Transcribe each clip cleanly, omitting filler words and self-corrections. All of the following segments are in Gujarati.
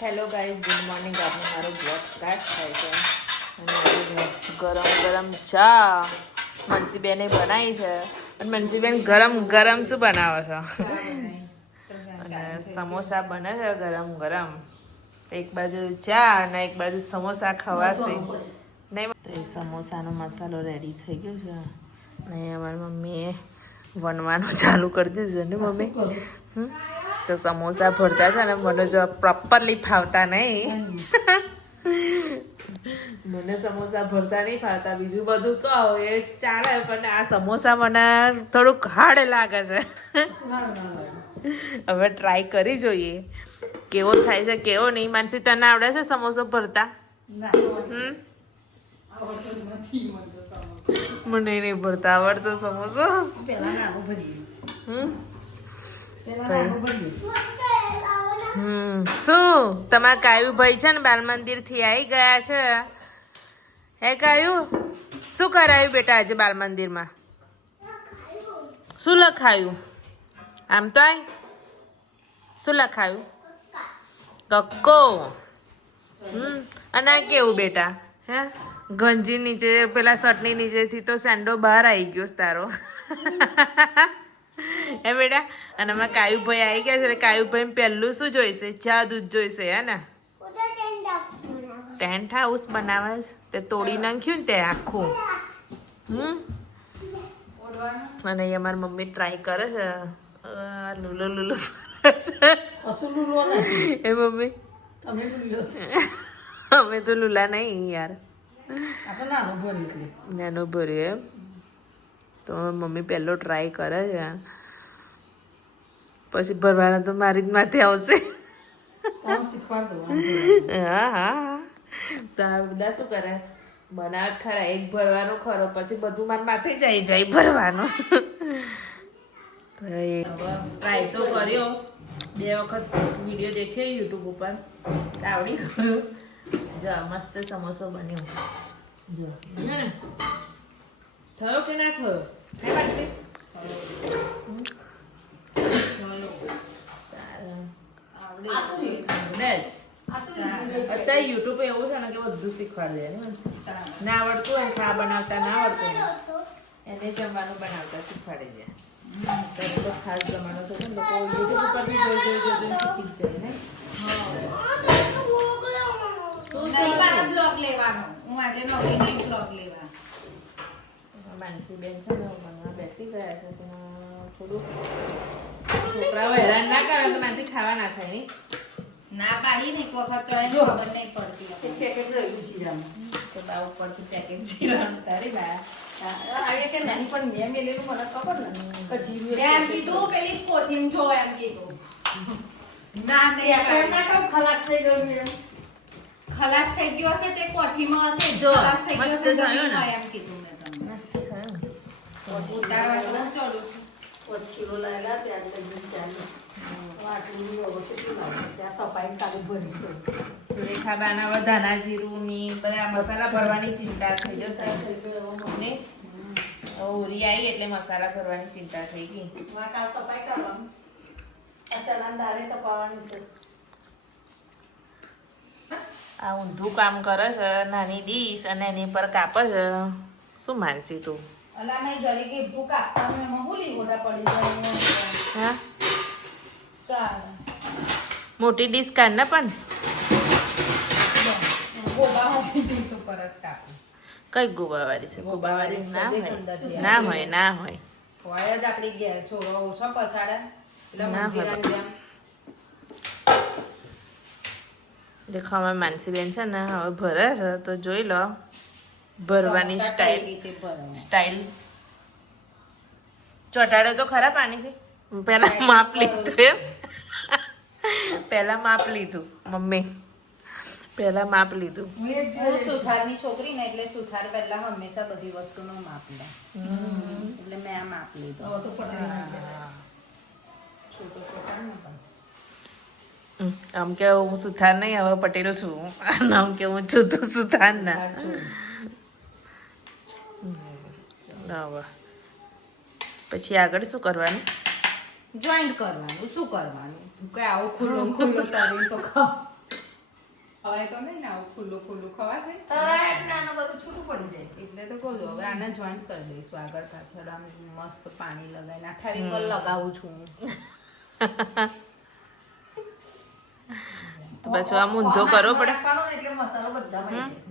Hello guys, good morning. આપણે મારો બ્લોગ સ્ટાર્ટ થાય છે અને ગરમ ગરમ ચા મનસીબેને બનાવી છે. અને મનસીબેન ગરમ ગરમ શું બનાવો છો? અને સમોસા બને છે ગરમ ગરમ. એક બાજુ ચા અને એક બાજુ સમોસા ખવાશે નહીં. તો એ સમોસાનો મસાલો રેડી થઈ ગયો છે અને અમારી મમ્મીએ વણવાનું ચાલુ કરી દીધું ને મમ્મી. તો સમોસા ભરતા છે ને મને જો પ્રોપરલી ફાવતા નહીં. મને સમોસા ભરતા નહીં ફાવતા, બીજું બધું કહો એ ચાલે, પણ આ સમોસા મને થોડુંક હાર્ડ લાગે છે. હવે ટ્રાય કરી જોઈએ કેવો થાય છે કેવો નહીં. માનસી, તને આવડે છે સમોસો ભરતા? મને નહીં ભરતા આવડતો સમોસો. શું તમારા કાયુભાઈ છે ને બાલ મંદિર થી આવી ગયા છે? હે કાયુ, શું કરાયું બેટા આજે બાલ મંદિર માં? શું લખાયું? આમ તો આય, શું લખાયું? કક્કો. અને આ કેવું બેટા? હે, ગંજી નીચે પેલા શર્ટની નીચેથી તો સેન્ડો બહાર આવી ગયો તારો. હે બેટા. અને અમારા કાયુભાઈ આવી ગયા છે એટલે કાયુભાઈ પહેલું શું જોઈશે? ચા દૂધ જોઈશે. હે ને? ટેન્ટ હાઉસ બનાવે છે તે તોડી નાખ્યું ને તે આખું. અને અહીં અમારી મમ્મી ટ્રાય કરે છે. લુલો લુલો એ મમ્મી અમે તો લુલા નહીં યાર, નાનો ભર્યો એમ. તો મમ્મી પહેલો ટ્રાય કરે છે, પછી ભરવાના તો મારી જ માથે આવશે. હા હા. તો આ બધા શું કરે, બનાવટ ખરા, એક ભરવાનો ખરો, પછી બધું મારા માથે જાય જાય ભરવાનું. ટ્રાય તો કર્યો, 2 વખત વિડીયો દેખ્યો યુટ્યુબ ઉપર, આવડી ગયું. જો મસ્ત સમોસો બન્યો. જો ને થયો કે ના થયો? અત્યારે યુટ્યુબ એવું છે ને કે બધું શીખવાડે. ના આવડતું હોય ખા બનાવતા ના આવડતું એને જમવાનું બનાવતા શીખવાડી દે. તો ખાસ જમાનો છે ને, લોકો યુટ્યુબ ઉપરથી જોઈ શીખી જ જાય ને. માનસીબેન છે ને ભણવા બેસી ગયા છે, થોડુંક છોકરાઓ હેરાન ના કરે તો માનસી ખાવા ના થાય ને. ના પાડી ને તો વખત તો એને ખબર નહીં પડતી. પેકેટ રહ્યું જીરાનું તો બા ઉપરથી પેકેટ જીરાનું તારી બા આગે કે નહીં, પણ મેં મેલેલું મને ખબર ને એમ કીધું પેલી કોઠીમ જો એમ કીધું. ના નહીં ના કહું ખલાસ થઈ ગયું એમ. ખલાસ થઈ ગયો હશે તે કોઠીમાં હશે. જો ખલાસ થઈ ગયો મસ્ત હશે થયો ને. એમ કીધું મેં તમને. મસ્ત થયું. ઉતારવા તો હું ચાલું છું. 5 કિલો લાગ્યા ત્યારે લગી ચાલે. વાટલી હવે કેટલું લાગે છે? આ તપાઈ કાઢી ભરીશું. સુરેખાબાના વધાના જીરુંની બધા મસાલા ભરવાની ચિંતા થઈ જશે ને. ઉરી આવી એટલે મસાલા ભરવાની ચિંતા થઈ ગઈ. કાલ તપાઈ કરવાનું. આ ચણા દાળે તપાવવાની છે. આ ઊંધું કામ કરે છે, નાની ડીશ અને એની પર કાપે છે. શું માનસી તું? અલા મેં જરી કે ભૂખ આપવાનું એમાં હુલી ગોડા પડી જાય. હા, ચાલ મોટી ડીશ કાઢ ને. પણ ગોબા હોતી દીસ ઉપર જ કાપું. કઈ ગોબાવાળી છે? ગોબાવાળી ના હોય, ના હોય, ના હોય. હોય જ આપણી ઘેર છોકરો ઓછો પછાડે એટલે ના મંજીરાની જેમ. દેખો અમે માનસીબેન છે ને હવે ભરે છે તો જોઈ લો ભરવાની સ્ટાઈલ. સ્ટાઈલ ચોટાડ્યો તો ખરા પાણીથી. પેલા માપ લીધું એમ. પેલા માપ લીધું મમ્મી, પેલા માપ લીધું. હું સુથારની છોકરી ને એટલે સુથાર પહેલા હંમેશા બધી વસ્તુનો માપ લે. એટલે મેં આ માપ લીધો. છોટો સુથાર ને પણ આમ કે હું સુથાર નહીં, હવે પટેલ છું. આમ કે હું છું તું સુથાર ના. હવે પછી આગળ શું કરવાનું? જોઈન્ટ કરવાનું. શું કરવાનું કે આવો ખુલ્લો ખુલ્લો તરી તો ખાવ. હવે તો નહીં ને આવું ખુલ્લું ખુલ્લું ખવાશે તરાય જ નાનું બધું છૂટું પડી જાય. એટલે તો કહું છું હવે આને જોઈન્ટ કરી દઈશું આગળ પાછળ આમ મસ્ત પાણી લગાવીને આ ફેવિકોલ લગાવું છું હું. તો પછી આમ ઊંધો કરવો પડે. નાખવાનો ને એટલે મસાલો બધામાં આવી જાય.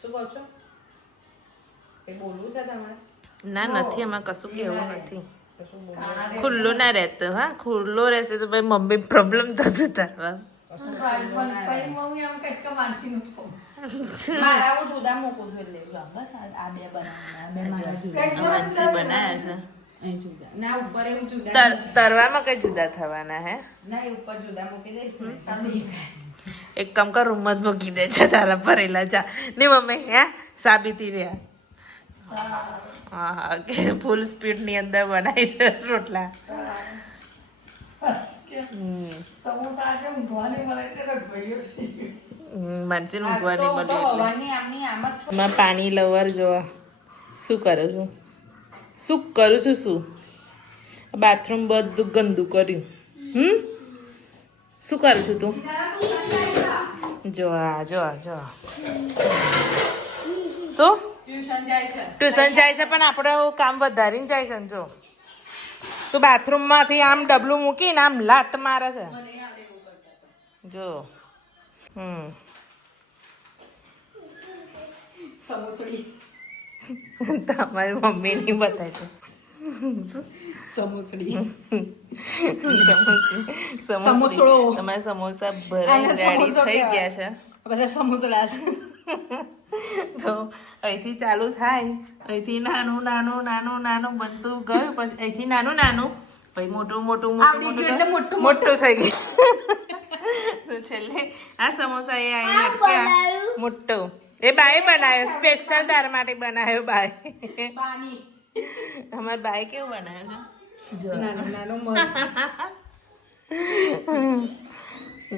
શું કહો છો એ બોલવું છે તમારે ના નથી એમાં કશું કેવું નથી. કશું બોલવું કાણા રહેશે. ખુલ્લું ના રહેતું. હા ખુલ્લો રહેશે તો ભાઈ મમ્મી પ્રોબ્લેમ થશે તારવા. હું ભાઈ મમ્મી આમ કહીશ કે માનસીનું જ કહું. મારા હું જુદા મૂકું છું એટલે જો બસ આ બે બનાવવાના બે મારા જુદા કંઈક થોડા મનસી બનાવ્યા છે. અહીં જુદા ના ઉપર એવું જુદા તરવામાં કઈ જુદા થવાના હે. ના એ ઉપર જુદા મૂકી દઈશ ને એક કામ કર રૂમ જ મૂકી દે છે તારા ભરેલા ચા નહીં મમ્મી હે સાબિતી રહ્યા. હા હા કે ફૂલ સ્પીડ ની અંદર બનાવી છે રોટલા. સમોસા છે ઊંઘવાની મળે એટલે રગભાઈઓ થઈ ગયું. માનસી ઊંઘવાની મળ્યું એટલે હવાની આમની આમ જ છો એમાં પાણી લવર જોવા શું કરું છું શું બાથરૂમ બધું ગંદુ કર્યું. શું કરું છું તું જો શું ટ્યુશન જાય છે ટ્યુશન જાય છે પણ આપણે કામ વધારીને જાય છે ને જો તું બાથરૂમમાંથી આમ ડબલું મૂકીને આમ લાત મારે છે મને યાદ એવું કરતા હતા જો સમોસડી તમારી મમ્મી નહીં બતાય છે સમોસડી સમોસડો તમારા સમોસા ભરાઈ રેડી થઈ ગયા છે બધા સમોસડા છે તો અહીંથી ચાલુ થાય અહીંથી નાનું નાનું નાનું નાનું બધું ગયું પછી અહીંથી નાનું નાનું પછી મોટું મોટું આવડી ગયું એટલે મોટું મોટું થઈ ગયું તો છેલ્લે આ સમોસા એ આવીને અટક્યા મોટું એ બાએ બનાવ્યો સ્પેશિયલ તાર માટે બનાવ્યો બાએ પાણી અમાર બાએ કેવું બનાવ્યો જો નાનું નાનું મસ્ત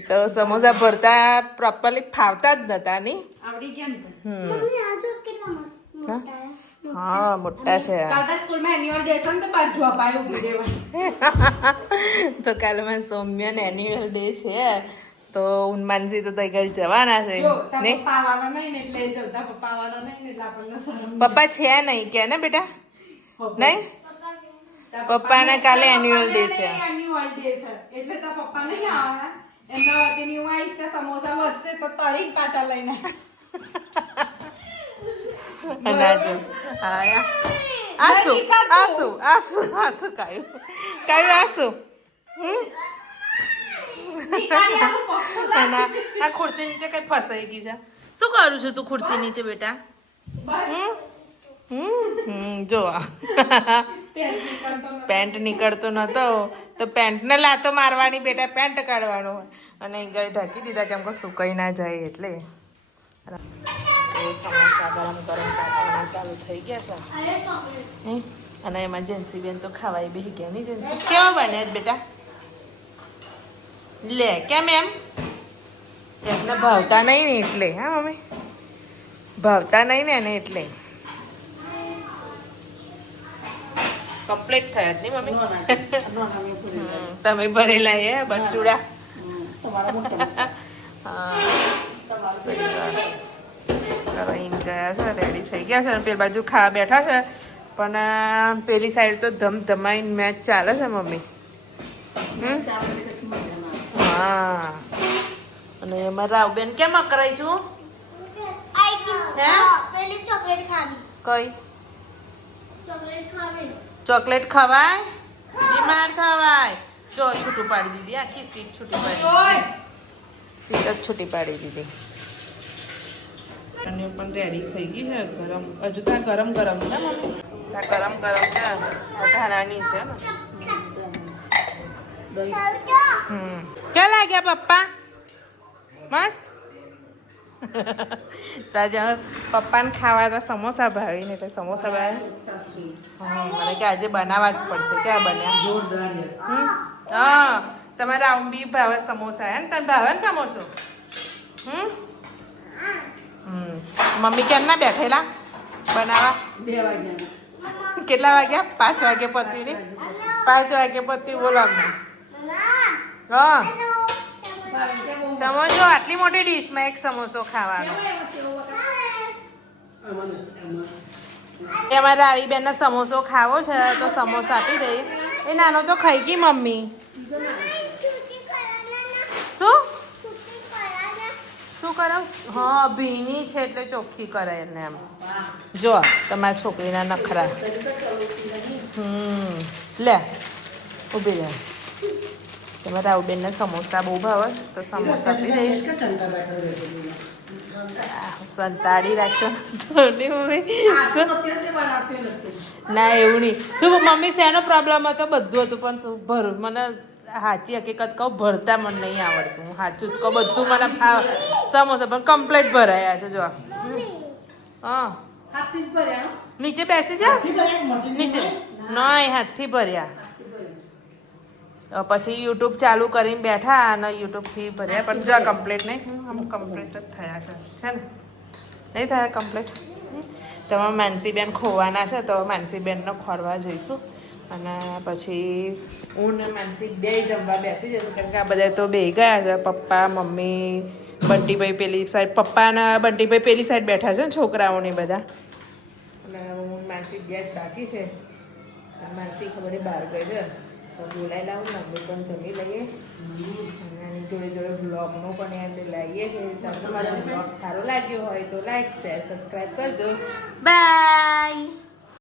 તો સમોસા ભરતા પ્રોપરલી ફાવતા જ નતા નહીં આવડી ગયા ને હા મોટા છે કાલતા સ્કૂલમાં એન્યુઅલ ડે છે ને તો બાર જોવા પાય ઉભી દેવાય તો કાલે માં સૌમ્ય ને એન્યુઅલ ડે છે તો ઉન્માનસી તો તઈ ઘડી જવાના છે જો તારા નહીં પપ્પા આવવાના નહીં ને એટલે જવતા પપ્પા આવવાના નહીં ને એટલે આપણને શરમ પપ્પા છે નહીં કે ને બેટા નહીં પપ્પાને કાલે એન્યુઅલ ડે છે એન્યુઅલ ડે છે એટલે તો પપ્પા નહીં આવવાના એમના વતીની હું આવીશ તો સમોસા વધશે તો તરી પાછા લઈને અનાજો આસુ કાયું આસુ આ ખુરશી નીચે કઈ ફસાઈ ગઈ છે શું કરું છું તું ખુરશી નીચે બેટા જો પેન્ટ નીકળતો નતો તો પેન્ટને લાતો મારવાની બેટા પેન્ટ કાઢવાનો અને ગઈ ઢાંકી દીધા કેમ કે સુકાઈ ના જાય એટલે સમોસા ગરમ ગરમ કાઢવાના ચાલુ થઈ ગયા છે અને એમાં જેન્સી બેન તો ખાવાય બેસી ગયા નહીં જેન્સી કેવા બન્યા છે બેટા લે કેમ એમ એમને ભાવતા નહીં ને એટલે હા મમ્મી ભાવતા નહીં ને એને એટલે કમ્પ્લીટ થયા જ નહીં મમ્મી તમે ભરેલા એ બચુડા તમારા મોટા હા ગયા છે રેડી થઈ ગયા છે પેલી બાજુ ખાવા બેઠા છે પણ પેલી સાઈડ તો ધમધમાઈ મેચ ચાલે છે મમ્મી હા અને એમાં રાવબેન કેમ અકરાઈ છું કઈ ચોકલેટ ખવાય બીમાર થવાય જો છૂટું પાડી દીધી આખી સીટ છૂટી પાડી સીટ જ છૂટી પાડી દીધી અને પણ રેડી થઈ ગઈ છે ગરમ હજુ તો ગરમ ગરમ છે મમ્મી ગરમ ગરમ છે ધાણાની છે ને ક્યાં લાગ્યા પપ્પા મસ્ત તાજા પપ્પાને ખાવા હતા સમોસા ભાવીને એટલે સમોસા ભાવે મને કે આજે બનાવવા જ પડશે ક્યાં બન્યા હા તમારે આમ બી ભાવે સમોસા હે ને તને ભાવે ને સમોસો મમ્મી કેમ ના બેઠેલા બનાવવા 2 વાગ્યા કેટલા વાગ્યા 5 વાગે પતી ને 5 વાગે પતી બોલો અમને હા સમોસો આટલી મોટી ડીશમાં એક સમોસો ખાવાનો અમારે રાવીબેનને સમોસો ખાવો છે તો સમોસો આપી દઈએ. એ નાનો તો ખાઈ ગઈ મમ્મી. શું શું કરાવ? હા ભીની છે એટલે ચોખ્ખી કરે એને એમ. જો તમારી છોકરીના નખરા. લે ઊભી રહે. તમારે રાવબેનને સમોસા બહુ ભાવે તો સમોસા આપી દઈએ. સંતાડી રાખશો મમ્મી. ના એવું નહીં. શું મમ્મી શેનો પ્રોબ્લેમ હતો? બધું હતું પણ શું મને સાચી હકીકત કહું ભરતા મને નહીં આવડતું. હું સાચું જ કહું બધું મને સમોસા પણ કમ્પ્લીટ ભરાયા છે. જો હા નીચે બેસી જા. નીચે નહીં હાથથી ભર્યા. પછી યુટ્યુબ ચાલુ કરીને બેઠા અને યુટ્યુબથી ભર્યા પણ જો કમ્પ્લીટ નહીં. આમ કમ્પ્લીટ જ થયા છે ને નહીં થયા કમ્પ્લીટ. તમારે માનસીબેન ખોવાના છે તો માનસીબેનને ખોરવા જઈશું અને પછી હું ને માનસી બે જમવા બેસી જઈશું કારણ કે આ બધા તો બે ગયા છે. પપ્પા મમ્મી બંટીભાઈ પેલી સાઈડ પપ્પાના બંટીભાઈ પેલી સાઈડ બેઠા છે ને છોકરાઓને બધા અને હું માનસી બે જ બાકી છે. માનસી ખબર બહાર ગઈ છે તો બોલાવી લાવું ને અમે પણ જમી લઈએ અને એની જોડે જોડે બ્લોગનો પણ યાદ લાવીએ છીએ. તમારો બ્લોગ સારો લાગ્યો હોય તો લાઈક શેર સબસ્ક્રાઈબ કરજો. બાય.